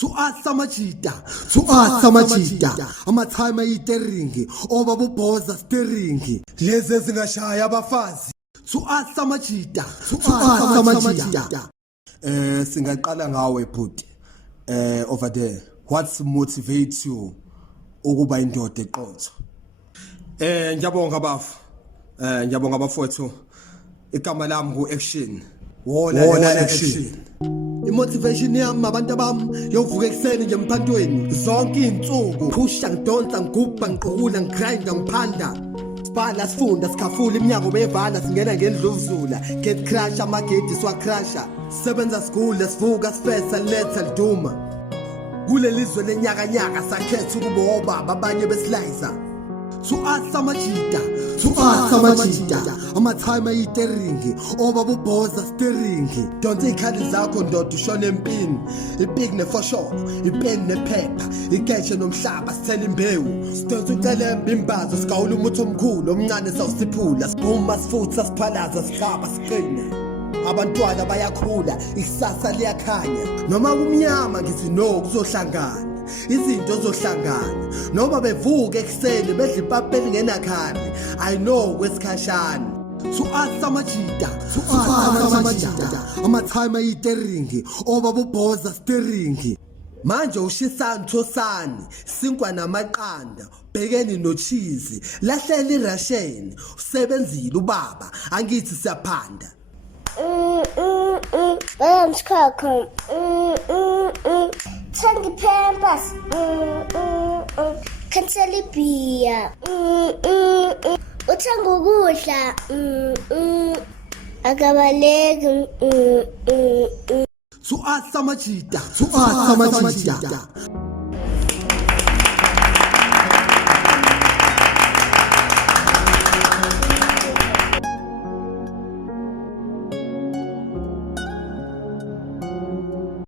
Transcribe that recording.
Samajita, Samajita, amathime ayiteringi, obabubhoza steringi, lezi ezingashaya abafazi. Samajita, Samajita. Singaqala ngawe bhuti. Over there, what motivates you ukuba indoda eqotho? Ngiyabonga bafu. Ngiyabonga bafowethu. Igama lami ku-action. Wona action. Imotivation yami abantu bami yovuka ekseni nje emphantweni zonke izinsuku phusha ngidonsa ngigubha ngiqhula ngigrinda ngiphanda sibhala sifunda sikhafula iminyaka bevala singena ngendluvuzula get crash amagedi siwacrasha sebenza school sivuka sifesa letha liduma kulelizwe lenyaka nyaka sakhetha ukuba obaba abanye beslicer Samajita, amathime ayiteringi, obabubhoza steringi. Don't ikhali zakho ndoda ushona empini. Ibig nefoshoko, ipeni nephepha, ikeshe nomhlaba sithela imbewu. Sidonsa ucelembe imbazo sigawula umuthi omkhulu omncane sawusiphula. Siphuma sifutha siphalaza sihlaba siqine. Abantwana bayakhula, ikusasa liyakhanya. Noma kumnyama ngithi no kuzohlangana. Izinto zohlangana noma bevuke ekseni bedla ipapeli ngenakhari I know kwesikhashana Samajita amathime ayiteringi obabubhoza steringi manje ushisani thosani sinkwa namaqanda bhekeni nochizi lahlela irasheni usebenzile ubaba angithi siyaphanda Skaka. Tangi Pampers. Cancel beer. Uthanda ukudla. Akabaleki. Samajita